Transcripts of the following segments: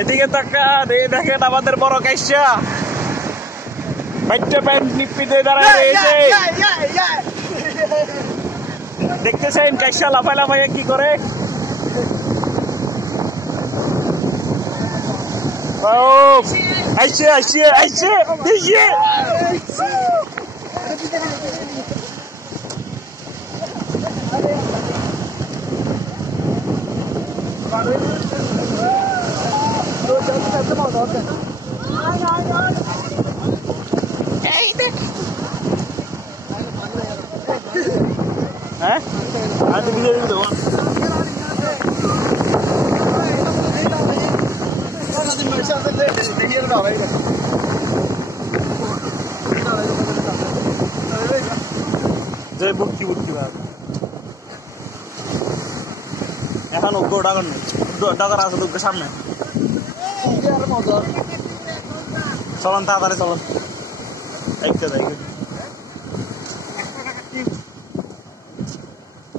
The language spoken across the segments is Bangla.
এদিকে তাকান, এই দেখেন আমাদের বড় কাইসা বাইটে প্যান্ট নিপ্পিতে দাঁড়ায় রয়েছে। দেখতেছেন কাইসা লাফাই লাফাই কি করে। ও আইছে আইছে আইছে আইছে। হ্যাঁ আমি ভিডিও দেবো। জয় বুকি বুকি ভাই এখন ওকে ডাকার নেই, ডাকার আছে তোকে সামনে। চলন তাড়াতাড়ি চলন,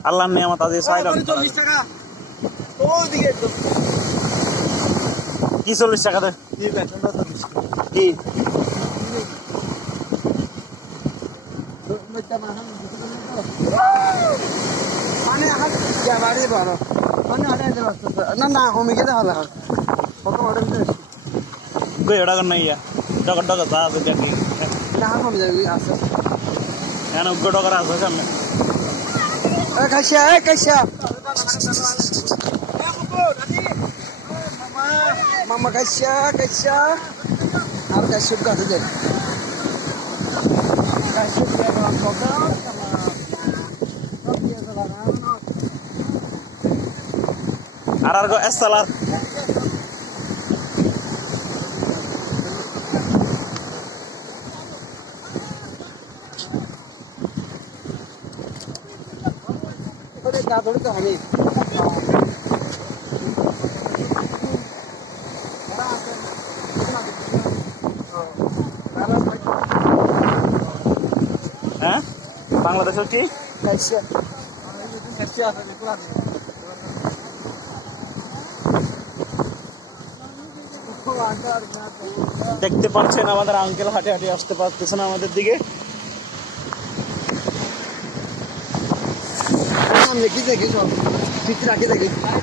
আল্লাহ নিয়ামত আজ কি 40 টাকাতে কি না কমে গেলে ভালো হয়। ডাকার নাই ডকার ডকার যা আছে না কমে যাবে আছে কেন ডকার আছে সামনে। কাইসা কাইসা মামা কাইসা কাইসা আর কাইসা গাছে দেখ আর এস্তালার ধরতে হবে। হ্যাঁ বাংলাদেশের কি দেখতে পাচ্ছেন আমাদের আঙ্কেল হাঁটে হাঁটে আসতে পারতেছে না আমাদের দিকে।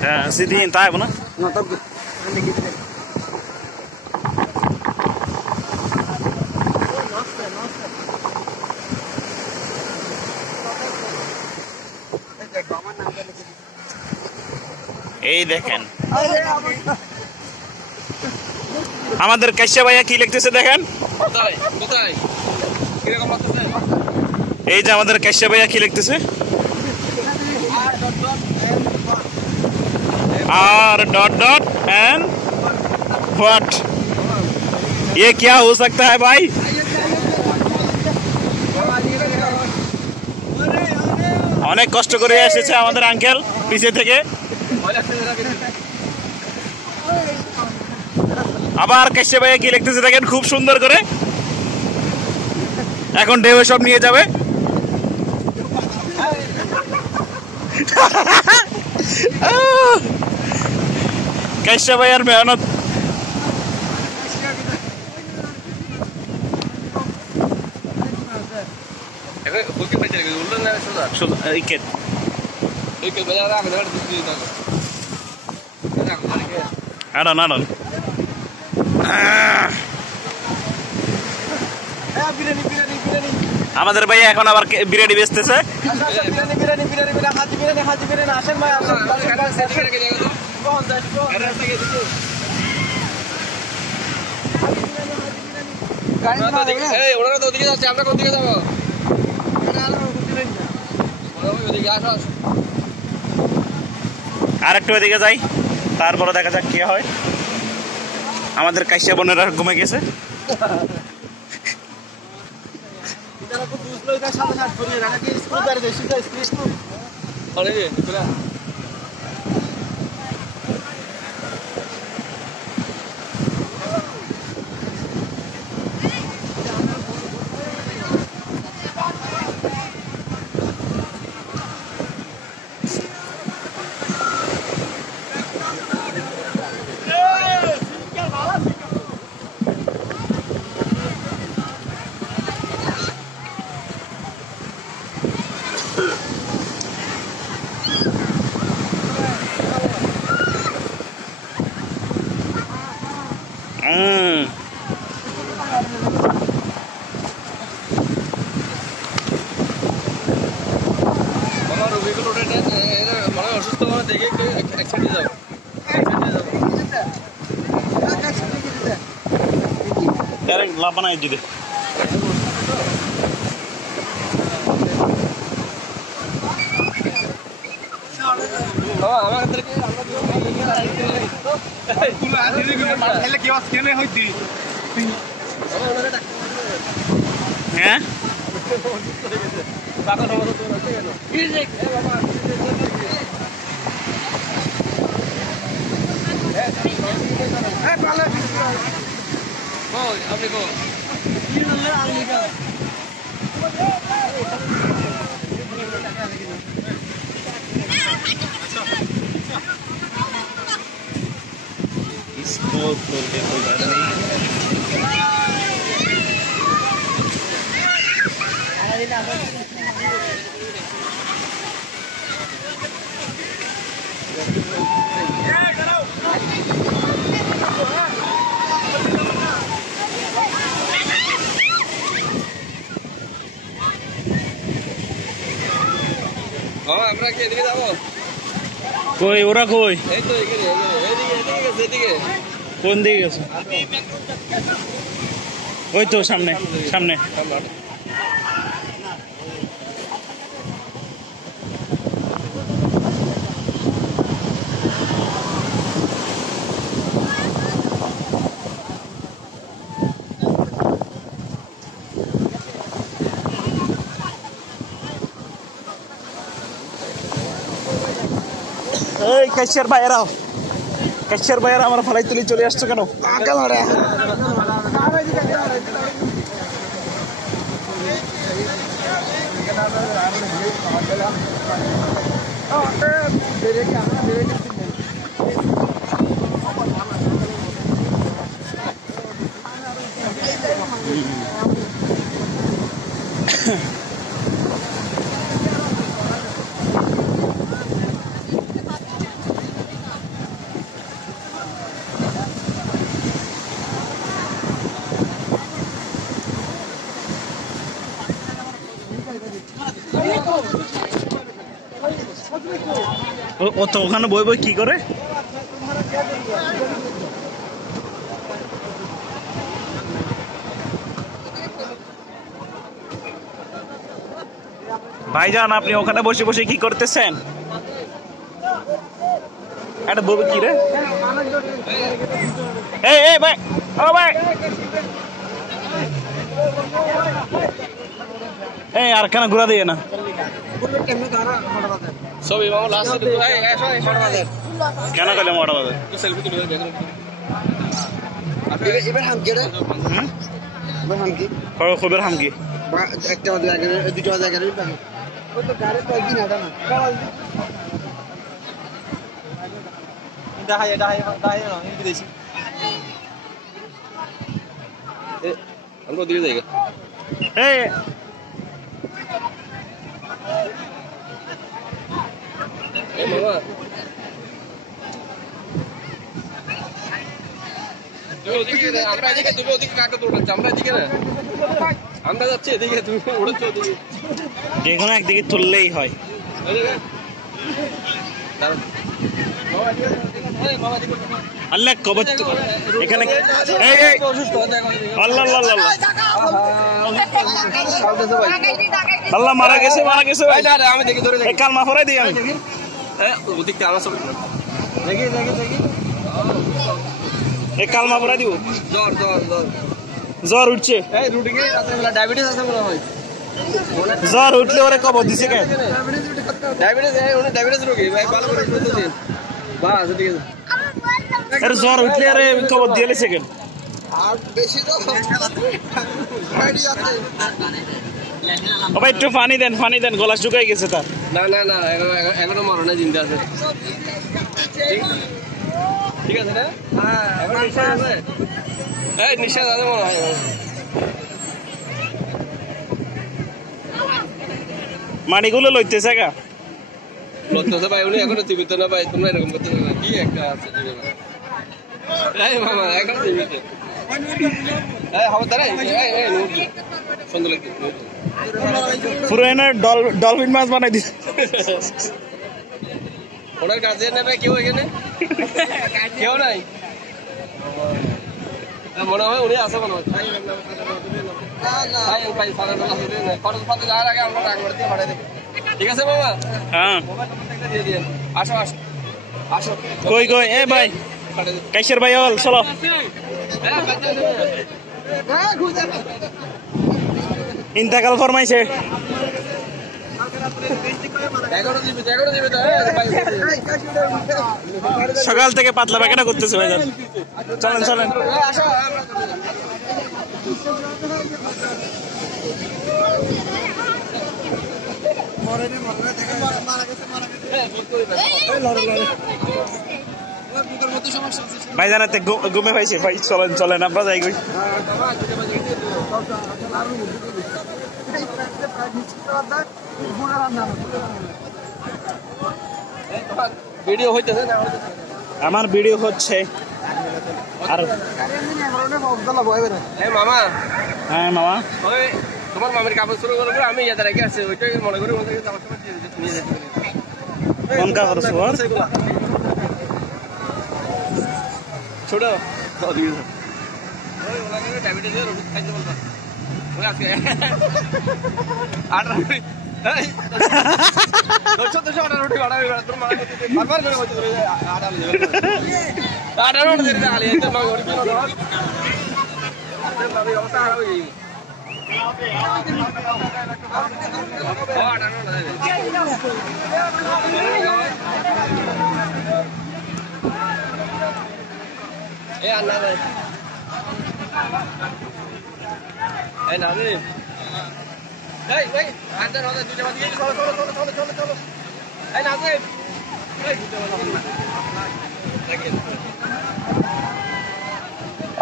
হ্যাঁ সিধি তাই না এই দেখেন আমাদের কাইসা ভাইয়া কি লিখতেছে দেখেন। এই যে আমাদের কাইসা ভাইয়া কি লিখতেছে, R dot dot and what, ये क्या हो सकता है भाई। অনেক কষ্ট করে এসেছে আমাদের আঙ্কেল পিছে থেকে, আবার কাইসা ভাইয়া কি লিখতেছে দেখেন খুব সুন্দর করে। এখন ঢেউ সব নিয়ে যাবে। কাইসা ভাইয়ার মেহনত। আমাদের ভাই এখন আবার বিরিয়ানি বেচতেছে। আরেকটু ওদিকে যাই, তারপরে দেখা যাক কি হয়। আমাদের কাইসা বোনেরা ঘুমে গেছে। डायरेक्ट लापना है जिधे हैं इसको खोल के कोई बात नहीं আমরা কি এদিকে যাবো कोई ओरा कोई এই তো এদিকে এদিকে কোন দিকে গেছে ওই তো সামনে সামনে এই ক্যাশিয়ার ভাইয়েরা আমার ফলাই তুলি চলে আসছো কেন পাগল রে ও তো ওখানে বই বই কি করে ভাইজান আপনি ওখানে বসে বসে কি করতেছেন এটা বই কি রে এই এই ভাই ও ভাই এই আর কেন ঘুরা দিয়ে না সব ইমাম লাস্ট তো এই কেন কইলে মোটা বাজে সেলফি তুলে দেখুন এবার হাম কে রে এবার হাম কি খবর হাম কি একটা বাজে আগে দুটো বাজে আগে ও তো গাড়ি কয়েকদিন আটা না দাহাই না ইনকি দেছি আমরা দিকে যাই এই এ মামা আমরা এদিকে তুমি ওদিকে কাকে দৌড়াচ্ছ আমরা এদিকে না আমরা যাচ্ছি এদিকে তুমি উড়াচ্ছ ওদিকে যেখানে একদিকে তুললেই হয় আল্লাহ কবর এখানে এই এই আল্লাহ আল্লাহ আল্লাহ আল্লাহ মারা গেছে ভাই আমি দেখি ধরে এই কালমা পড়াই দিই আমি ওদিকে আমার সব দেখি এই কালমা পড়াই দিব জ্বর জ্বর উঠছে এই রুটিকে রাতে ডায়াবেটিস আছে মনে হয় জ্বর উঠলে ওরে কবর দিছে কে ডায়াবেটিস রোগী ভাই ভালো করে শুনতে দিন বাস ঠিক আছে আরে জ্বর উঠলে আরে কবর দিয়ে লেছে কেন আর বেশি তো গাড়ি আছে ও ভাই একটু পানি দেন গলা শুকাই গেছে তার না এখনো মরণে জিন্দা আছে ঠিক আছে না হ্যাঁ এখন নিশ্বাস আছে এই নিশ্বাস আছে মনে হয় মানিগুলো লইতেছে গা লজ্জা ভাই উনি এখনো জীবিত না ভাই তোমরা এরকম করতে না কি একটা আছে এই মামা এখনো জীবিত এই হবে তারে এই নুকি সুন্দর লাগছে পুরো এনে ডলফিন মাছ বানাই দিছে ওনার গার্জিয়ানেরা কেউ এখানে কেউ নাই মনে হয় উনি আছে মনে হয় ঠিক আছে বাবা হ্যাঁ দিয়ে দিয়ে আসো আসো আসো কই কই এ ভাই কাইসের ভাই হল চলো ইন্তাকাল ফরমাইছে 11 দিবে তো সকাল থেকে পাতলা প্যাকেটা করতেছে ভাই চলেন চলেন আসো ভাই জানাতে ঘুমে পাইছে ভাই চলেন চলেন আমরা যাই গই ভিডিও হইতেছে না আমার ভিডিও হচ্ছে আর মামা হ্যাঁ মামা ওই তোমার মামির কাপড় শুরু করবো আমি ইয়াতে রেখে আসছি ওইটাই মনে করি নিয়ে যেতে কোন কাপড় শুয়ার ছোট ডায়াবেটিস খাইতে বলবা আজকে 18 রুটি বাড়াবি তোর মা বারবার করে বলতে করে 18 রুটি দিতে খালি এত না ঘড়ি কিলো দাও অবস্থা খারাপ হয়ে গেছে এ আন্না ভাই এই না রে এই এই আন্না রোদে দুটো বাদ দিয়ে চলো এই না রে এই দুটো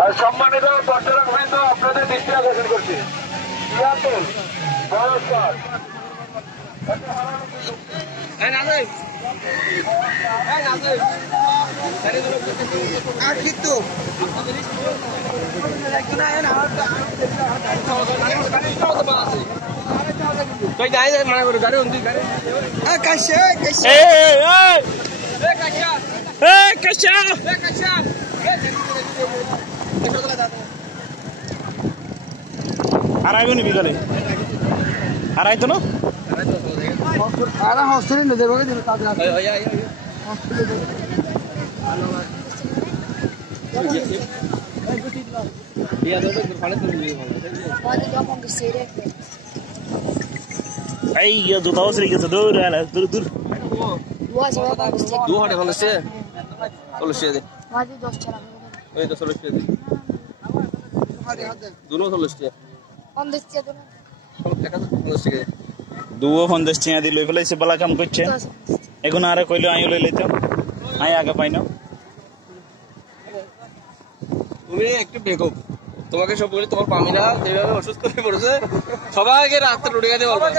আর সম্মানিত দর্শক বৃন্দ আপনাদের দৃষ্টি আকর্ষণ করছি ইয়াতুল বড়স্কার এই না রে এই না রে আর কিন্তু তুই যাই যাই মানা করে গাড়ি উন্দি গাড়ি কাইসা কাইসা এ এ কাচ্চা কাইসা এ কাচ্চা আর আইব নি বিকালে আর আইতো না আর হস্টেলে দেবো দিন তাদের ওই ওই ওই ইয়া তো ফানে তো নিয়ে Pode dar uma besteira aqui. এই জুতাও সরি গেছে দূর দূর দূর 2 horas vai dar besteira. 2 ঘন্টা ফানে সে চলো সে দে Mais de 2 horas. ওই তো চলো সে দে দুনো চলো সে Onde está dando? চলো দেখা চলো সে দুও 50 টাকা দি লই ফেলাইছে বালা কাম করছে এখন আরে কইলো আই লই লইতো আই আগে পাইনো তুমি একটু বেকো তোমাকে সব বলি তোমার মামিরা যেভাবে অসুস্থ হয়ে পড়েছে সবাইকে রাতে রুটি খেতে বলবে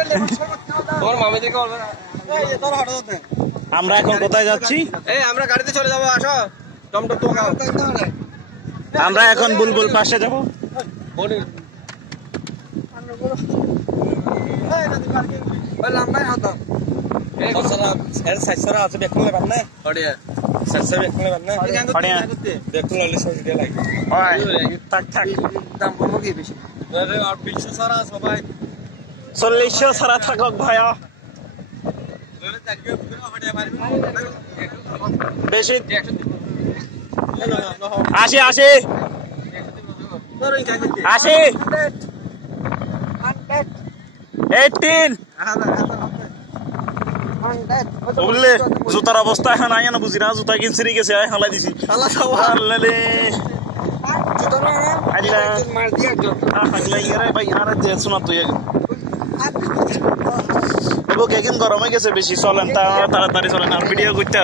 তোমার মামিদেরকে বলবে আমরা এখন কোথায় যাচ্ছি এই আমরা গাড়িতে চলে যাবো আসো টমটম তো খাও আমরা এখন বুলবুল পাশে যাব বলি লম্বাই হতো এই বছরা এর সাইসরা আছে দেখুন না বান্না ওড়িয়া সাইসরা দেখুন না বান্না হড়িয়া দেখুন ললি সব দিয়ে লাগে ওই থাক থাক দাম কমো কি বেশি আরে আর 200 সারা সবাই 40 সারা থাকক ভাইয়া বেশি আসি আসি আসি 18 বললে জুতার অবস্থা এখন আয় না বুঝি না জুতা কিনছিরি গেছে আয় হালাই দিছি আল্লাহ রে আল্লাহ মার দিয়া আগলা ইয়ারে ভাই আর দে শোনা তুই এগো কেকিন গরম হয়ে গেছে বেশি চলেন তাড়াতাড়ি চলেন আর ভিডিও করতে